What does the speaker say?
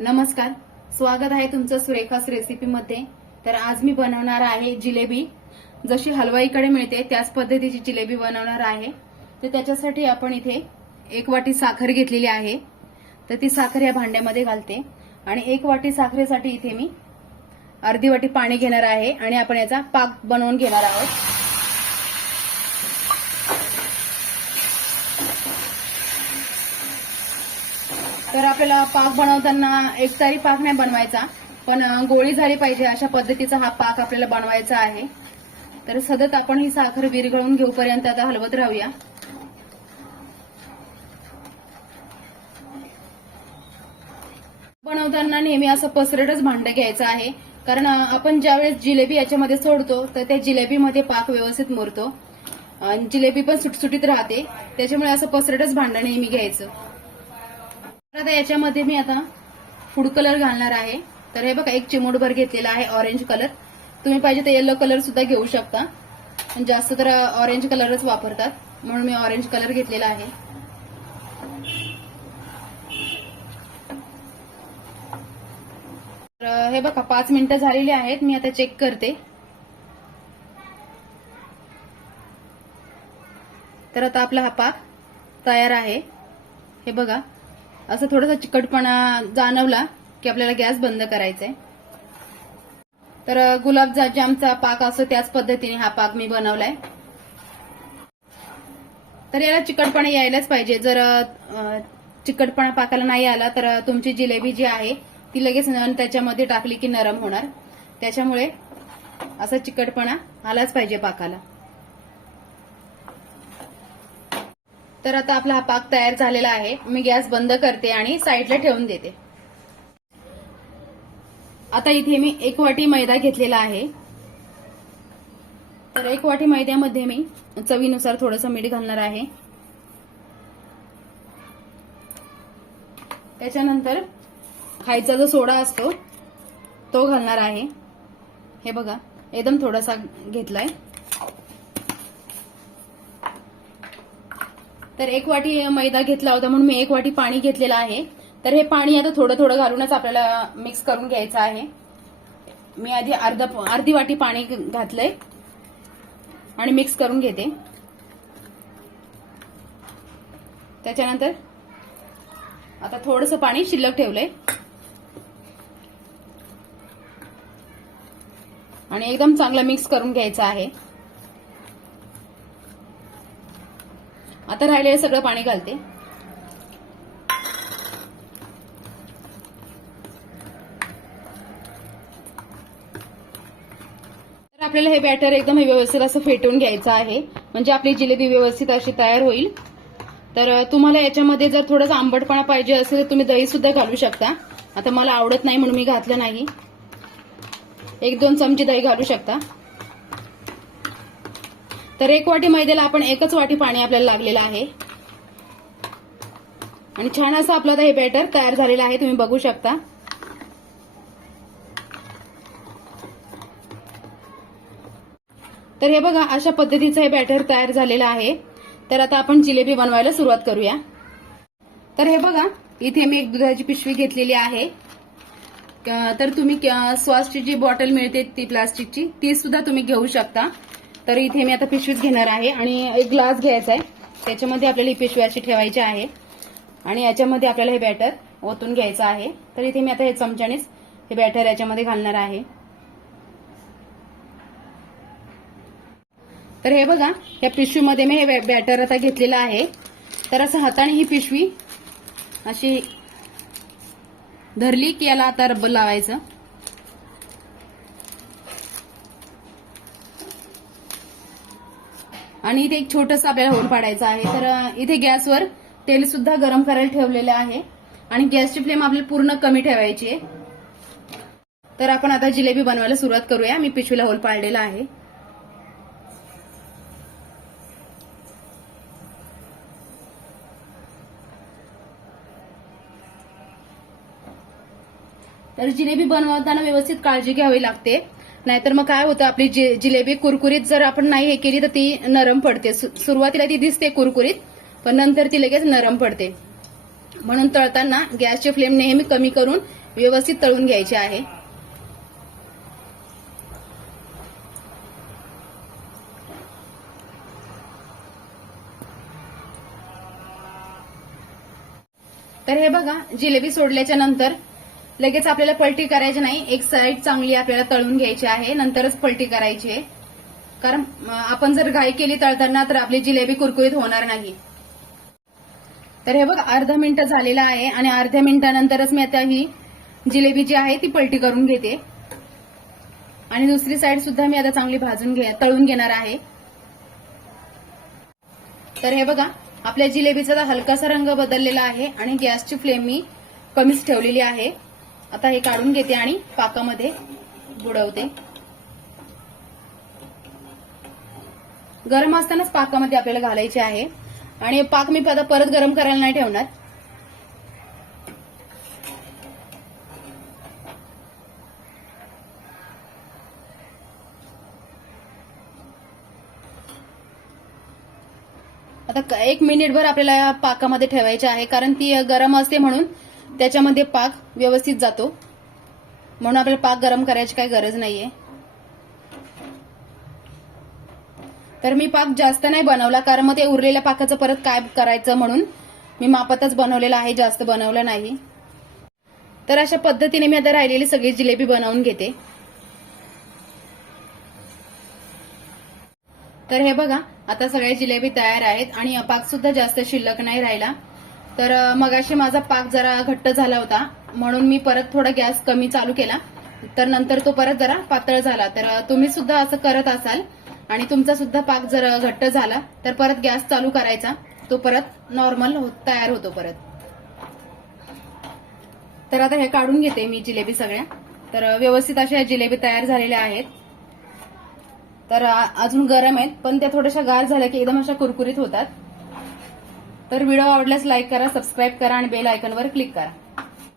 नमस्कार. स्वागत आहे तुमचं सुरेखास रेसिपीमध्ये तर आज मी बनवणार आहे जिलेबी. जशी हलवाईकडे मिळते त्याच पद्धतीची जिलेबी बनवणार आहे. तर त्याच्यासाठी आपण इथे एक वाटी साखर घेतलेली आहे. तर ती साखर या भांड्यामध्ये घालते. आणि एक वाटी साखरेसाठी इथे मी अर्धी वाटी पाणी घेणार आहे. आणि आपण याचा पाक बनवून घेणार आहोत. तर आपल्याला पाक बनवताना एकतारी पाक नाही बनवायचा पण गोळी झाली पाहिजे अशा पद्धतीचा हा पाक आपल्याला बनवायचा आहे. तर सतत आपण ही साखर विरघळून घेऊपर्यंत आता हलवत राहूया. बनवताना नेहमी असं पसरटच भांडं घ्यायचं आहे कारण आपण ज्यावेळेस जिलेबी याच्यामध्ये सोडतो तर त्या जिलेबीमध्ये पाक व्यवस्थित मुरतो. आणि जिलेबी पण सुटसुटीत राहते त्याच्यामुळे असं पसरटच भांडं नेहमी घ्यायचं. आता याच्यामध्ये मी आता फूड कलर घालणार आहे. तर हे बघा एक चिमूटभर घेतलेला आहे ऑरेंज कलर तुम्ही पाहिजे तर येलो कलर सुद्धा घेऊ शकता. पण जास्त तर ऑरेंज कलरच वापरतात. म्हणून मी ऑरेंज कलर घेतलेला आहे. तर हे बघा पाच मिनिटं झालेली आहेत. मी आता चेक करते. तर आता आपला हा पाक तयार आहे. हे बघा. असं थोडासा चिकटपणा जाणवला की आपल्याला गॅस बंद करायचा आहे तर गुलाबजामचा पाक असो त्याच पद्धतीने हा पाक मी बनवलाय. तर याला चिकटपणा यायलाच पाहिजे. जर चिकटपणा पाकाला नाही आला तर तुमची जिलेबी जी आहे ती लगेच त्याच्यामध्ये टाकली की नरम होणार. त्याच्यामुळे असा चिकटपणा आलाच पाहिजे पाकाला. तर आता आपला हा पाक तयार झालेला आहे. मी गॅस बंद करते आणि साईडला ठेवून देते. आता इथे मी एक वाटी मैदा घेतलेला आहे. तर एक वाटी मैद्यामध्ये मी चवीनुसार थोडंसं मीठ घालणार आहे. त्याच्यानंतर खायचा जो सोडा असतो तो घालणार आहे. हे बघा एकदम थोडासा घेतलाय. तर एक वाटी मैदा घेतला होता म्हणून मी एक वाटी पाणी घेतलेलं आहे. तर हे पाणी आता थोडं थोडं घालूनच आपल्याला मिक्स करून घ्यायचं आहे. मी आधी अर्धा अर्धी वाटी पाणी घातलंय. आणि मिक्स करून घेते. त्याच्यानंतर आता थोडंसं पाणी शिल्लक ठेवलंय. आणि एकदम चांगलं मिक्स करून घ्यायचं आहे. आता राहिलेलं सगळं पाणी घालते. तर आपल्याला हे बॅटर एकदम व्यवस्थित असं फेटून घ्यायचं आहे. म्हणजे आपली जिलेबी व्यवस्थित अशी तयार होईल. तर तुम्हाला याच्यामध्ये जर थोडासा आंबटपणा पाहिजे असेल तर तुम्ही दही सुद्धा घालू शकता. आता मला आवडत नाही म्हणून मी घातलं नाही. एक दोन चमचे दही घालू शकता. तर एक वाटी मैद्याला आपण एकच वाटी पाणी आपल्याला लागलेलं आहे. आणि छान असं आपलं आता हे बॅटर तयार झालेलं आहे तुम्ही बघू शकता. तर हे बघा अशा पद्धतीचं हे बॅटर तयार झालेलं आहे. तर आता आपण जिलेबी बनवायला सुरुवात करूया. तर हे बघा इथे मी एक दुधाची पिशवी घेतलेली आहे. तर तुम्ही स्वासची जी बॉटल मिळते ती प्लास्टिकची ती सुद्धा तुम्ही घेऊ शकता. तर इथे मी आता पिशवीच घेणार आहे आणि एक ग्लास घ्यायचा आहे. त्याच्यामध्ये आपल्याला ही पिशवी अशी ठेवायची आहे. आणि याच्यामध्ये आपल्याला हे बॅटर ओतून घ्यायचं आहे. तर इथे मी आता हे चमच्यानेच हे बॅटर याच्यामध्ये घालणार आहे. तर हे बघा या पिशवीमध्ये मी हे बॅटर आता घेतलेलं आहे. तर असं हाताने ही पिशवी अशी धरली की याला आता रब्बर लावायचं. आणि इथे एक छोटस आपल्याला होल पाडायचं आहे. तर इथे गॅसवर तेल सुद्धा गरम करायला ठेवलेलं आहे. आणि गॅसची फ्लेम आपल्याला पूर्ण कमी ठेवायची आहे. तर आपण आता जिलेबी बनवायला सुरुवात करूया. मी पिशवीला होल पाडलेला आहे. तर जिलेबी बनवताना व्यवस्थित काळजी घ्यावी लागते. नाहीतर मग काय होतं आपली जिलेबी कुरकुरीत जर आपण नाही हे केली तर ती नरम पडते. सुरुवातीला ती दिसते कुरकुरीत पण नंतर ती लगेच नरम पडते. म्हणून तळताना गॅसची फ्लेम नेहमी कमी करून व्यवस्थित तळून घ्यायचे आहे. तर हे बघा जिलेबी सोडल्याच्या नंतर लगेच आपल्याला पलटी करायची नाही. एक साईड चांगली आपल्याला तळून घ्यायची आहे. नंतरच पलटी करायची आहे. कारण आपण जर घाई केली तळताना तर आपली जिलेबी कुरकुरीत होणार नाही. तर हे बघ अर्धा मिनिट झालेलं आहे आणि अर्ध्या मिनिटानंतरच मी आता ही जिलेबी जी आहे ती पलटी करून घेते. आणि दुसरी साईड सुद्धा मी आता चांगली भाजून घे तळून घेणार आहे. तर हे बघा आपल्या जिलेबीचा हलकासा रंग बदललेला आहे आणि गॅसची फ्लेम मी कमीच ठेवलेली आहे. आता हे काढून घेते आणि पाकामध्ये बुडवते. गरम असतानाच पाकामध्ये आपल्याला घालायचे आहे. आणि पाक मी आता परत गरम करायला नाही ठेवणार. आता एक मिनिटभर आपल्याला पाकामध्ये ठेवायचे आहे कारण ती गरम असते म्हणून त्याच्यामध्ये पाक व्यवस्थित जातो. म्हणून आपल्याला पाक गरम करायची काही गरज नाहीये. तर मी पाक जास्त नाही बनवला कारण मग ते उरलेल्या पाकाचं परत काय करायचं म्हणून मी मापातच बनवलेलं आहे जास्त बनवलं नाही. तर अशा पद्धतीने मी आता राहिलेली सगळी जिलेबी बनवून घेते. तर हे बघा आता सगळ्या जिलेबी तयार आहेत आणि पाक सुद्धा जास्त शिल्लक नाही राहिला. तर मगाशी माझा पाक जरा घट्ट झाला होता. म्हणून मी परत थोडा गॅस कमी चालू केला. तर नंतर तो परत जरा पातळ झाला. तर तुम्ही सुद्धा असं करत असाल आणि तुमचा सुद्धा पाक जर घट्ट झाला तर परत गॅस चालू करायचा. तो परत नॉर्मल हो, तयार होतो परत. तर आता हे काढून घेते मी जिलेबी सगळ्या. तर व्यवस्थित अशा जिलेबी तयार झालेल्या आहेत. तर अजून गरम आहेत पण त्या थोड्याशा गार झाल्या की एकदम अशा कुरकुरीत होतात. तर व्हिडिओ आवडल्यास लाईक करा सबस्क्राईब करा आणि बेल आयकॉनवर क्लिक करा.